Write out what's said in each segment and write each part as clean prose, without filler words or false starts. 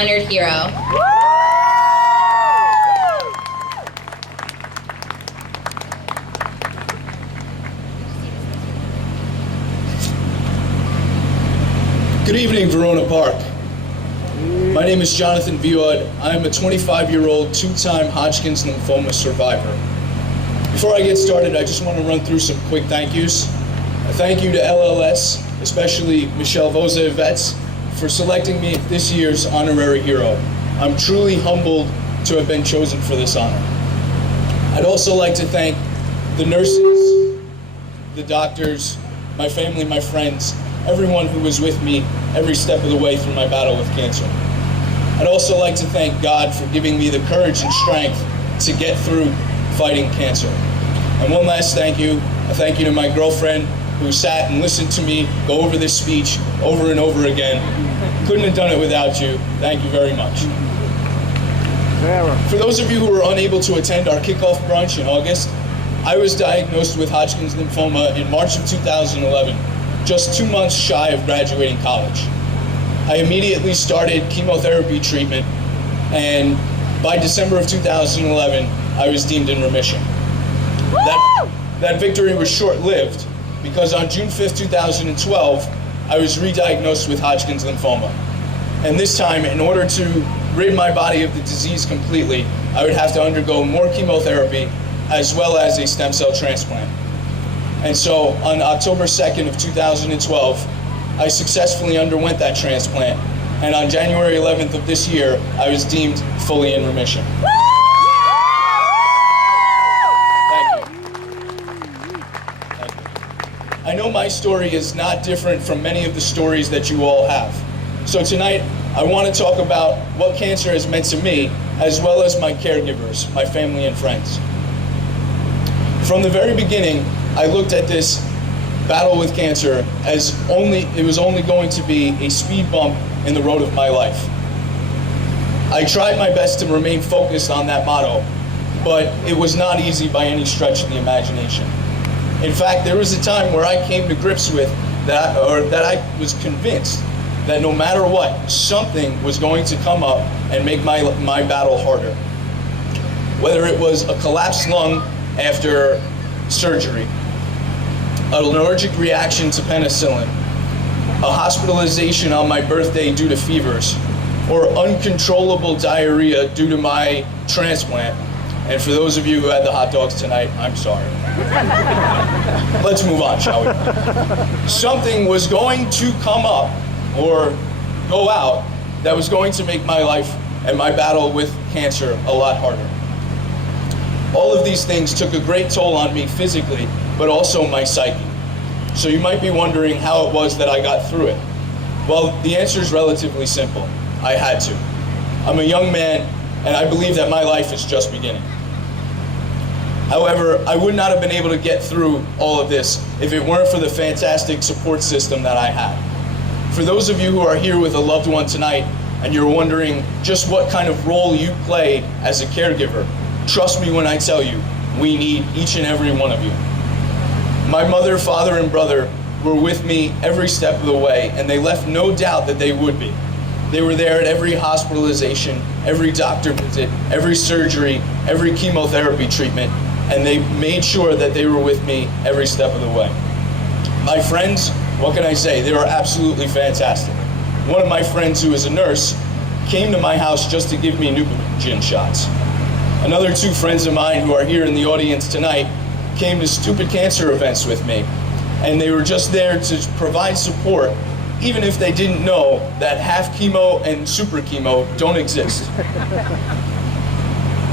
Honored Hero. Good evening, Verona Park. My name is Jonathan Viod. I am a 25-year-old two-time Hodgkin's lymphoma survivor. Before I get started, I just want to run through some quick thank yous. A thank you to LLS, especially Michelle Voza-Vets, for selecting me this year's Honorary Hero. I'm truly humbled to have been chosen for this honor. I'd also like to thank the nurses, the doctors, my family, my friends, everyone who was with me every step of the way through my battle with cancer. I'd also like to thank God for giving me the courage and strength to get through fighting cancer. And one last thank you, a thank you to my girlfriend who sat and listened to me go over this speech over and over again. Couldn't have done it without you. Thank you very much. For those of you who were unable to attend our kickoff brunch in August, I was diagnosed with Hodgkin's lymphoma in March of 2011. Just 2 months shy of graduating college. I immediately started chemotherapy treatment, and by December of 2011, I was deemed in remission. That victory was short-lived because on June 5th, 2012, I was re-diagnosed with Hodgkin's lymphoma. And this time, in order to rid my body of the disease completely, I would have to undergo more chemotherapy as well as a stem cell transplant. And so on October 2nd of 2012, I successfully underwent that transplant. And on January 11th of this year, I was deemed fully in remission. Thank you. I know my story is not different from many of the stories that you all have. So tonight, I want to talk about what cancer has meant to me, as well as my caregivers, my family and friends. From the very beginning, I looked at this battle with cancer as it was only going to be a speed bump in the road of my life. I tried my best to remain focused on that motto, but it was not easy by any stretch of the imagination. In fact, there was a time where I came to grips with that I was convinced that no matter what, something was going to come up and make my battle harder. Whether it was a collapsed lung after surgery, an allergic reaction to penicillin, a hospitalization on my birthday due to fevers, or uncontrollable diarrhea due to my transplant. And for those of you who had the hot dogs tonight, I'm sorry. Let's move on, shall we? Something was going to come up or go out that was going to make my life and my battle with cancer a lot harder. All of these things took a great toll on me physically, but also my psyche. So you might be wondering how it was that I got through it. Well, the answer is relatively simple. I had to. I'm a young man, and I believe that my life is just beginning. However, I would not have been able to get through all of this if it weren't for the fantastic support system that I had. For those of you who are here with a loved one tonight, and you're wondering just what kind of role you play as a caregiver, trust me when I tell you, we need each and every one of you. My mother, father, and brother were with me every step of the way, and they left no doubt that they would be. They were there at every hospitalization, every doctor visit, every surgery, every chemotherapy treatment, and they made sure that they were with me every step of the way. My friends, what can I say? They were absolutely fantastic. One of my friends who is a nurse came to my house just to give me Neupogen shots. Another two friends of mine who are here in the audience tonight came to stupid cancer events with me, and they were just there to provide support, even if they didn't know that half chemo and super chemo don't exist.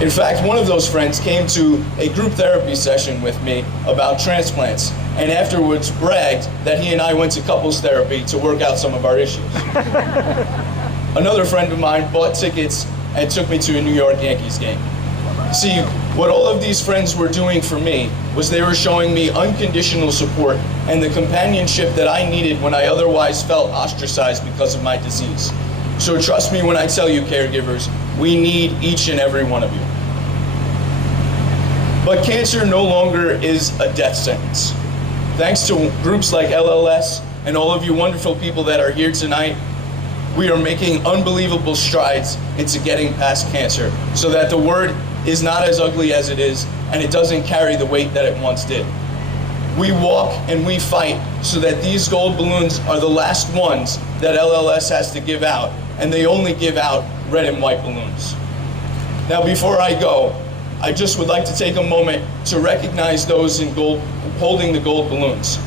In fact, one of those friends came to a group therapy session with me about transplants, and afterwards bragged that he and I went to couples therapy to work out some of our issues. Another friend of mine bought tickets and took me to a New York Yankees game. See, what all of these friends were doing for me was they were showing me unconditional support and the companionship that I needed when I otherwise felt ostracized because of my disease. So trust me when I tell you, caregivers, we need each and every one of you. But cancer no longer is a death sentence. Thanks to groups like LLS and all of you wonderful people that are here tonight, we are making unbelievable strides into getting past cancer so that the word is not as ugly as it is and it doesn't carry the weight that it once did. We walk and we fight so that these gold balloons are the last ones that LLS has to give out, and they only give out red and white balloons. Now, before I go, I just would like to take a moment to recognize those in gold, holding the gold balloons.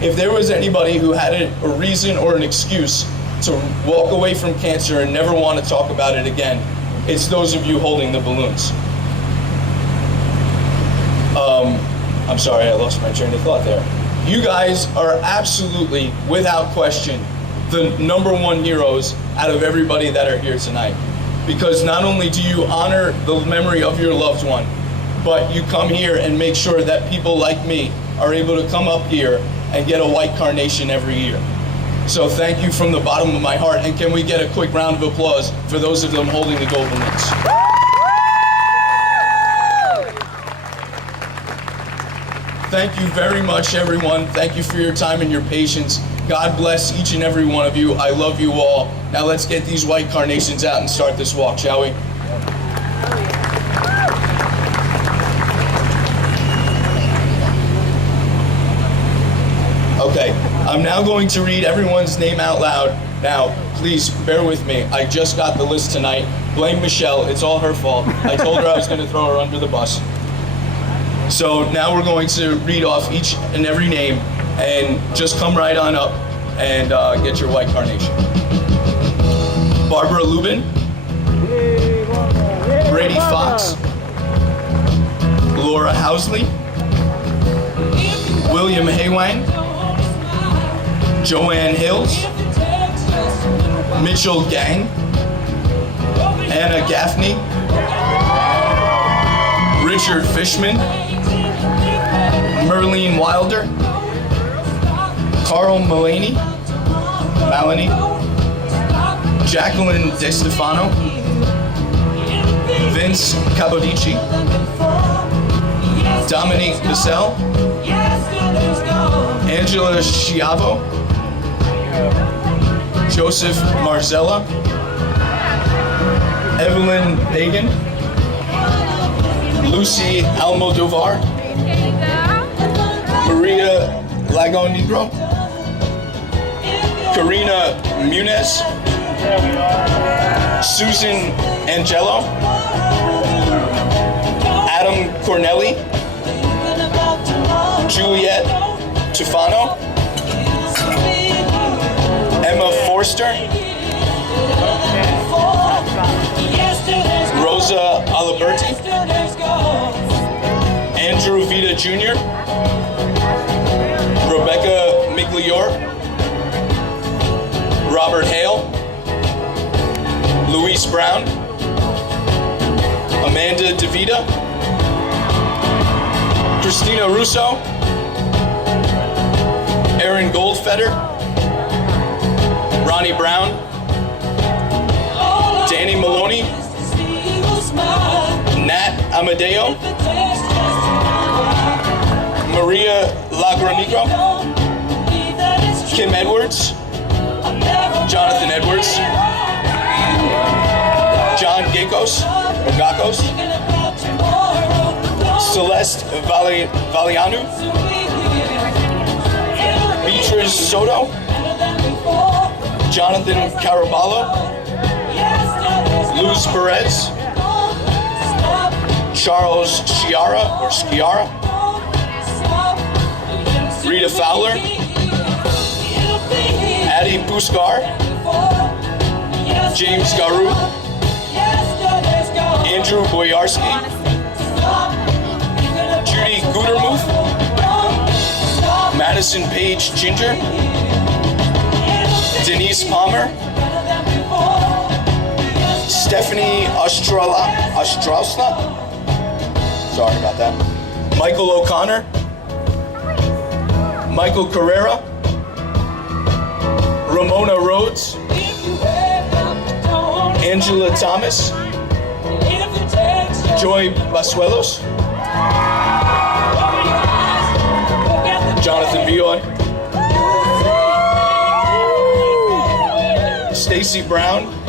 If there was anybody who had a reason or an excuse to walk away from cancer and never want to talk about it again, it's those of you holding the balloons. I'm sorry, I lost my train of thought there. You guys are absolutely, without question, the #1 heroes out of everybody that are here tonight. Because not only do you honor the memory of your loved one, but you come here and make sure that people like me are able to come up here and get a white carnation every year. So thank you from the bottom of my heart, and can we get a quick round of applause for those of them holding the gold balloons? Thank you very much, everyone. Thank you for your time and your patience. God bless each and every one of you. I love you all. Now let's get these white carnations out and start this walk, shall we? Okay, I'm now going to read everyone's name out loud. Now, please bear with me. I just got the list tonight. Blame Michelle. It's all her fault. I told her I was going to throw her under the bus. So now we're going to read off each and every name, and just come right on up and get your white carnation. Barbara Lubin, Brady Fox, Laura Housley, William Haywang, Joanne Hills, Mitchell Gang, Anna Gaffney, Richard Fishman, Merlene Wilder, Carl Maloney, Jacqueline DeStefano, Vince Capodici, Dominique Bissell, Angela Schiavo, Joseph Marzella, Evelyn Pagan, Lucy Almodovar, Maria Lagonegro, Karina Muniz, Susan Angelo, Adam Cornelli, Juliet Tufano, Emma Forster, Rosa Aliberti, Andrew Vita Jr., Rebecca Miglior, Robert Hale, Luis Brown, Amanda DeVita, Christina Russo, Aaron Goldfeder, Ronnie Brown, Danny Maloney, Nat Amadeo, Maria Lagranigro, Kim Edwards, Jonathan Edwards, John Gakos, Celeste Valianu, Beatrice Soto, Jonathan Caraballo, Luz Perez, Charles Sciarra, Rita Fowler, Addie Puskar, James Garu, Andrew Boyarski, Judy Gutermuth, Madison Page Ginger, Denise Palmer, Stephanie Ostrowska, sorry about that, Michael O'Connor, Michael Carrera, Ramona Rhodes, Angela Thomas, Joy Basuelos, Jonathan Bioy, Stacy Tracy Brown.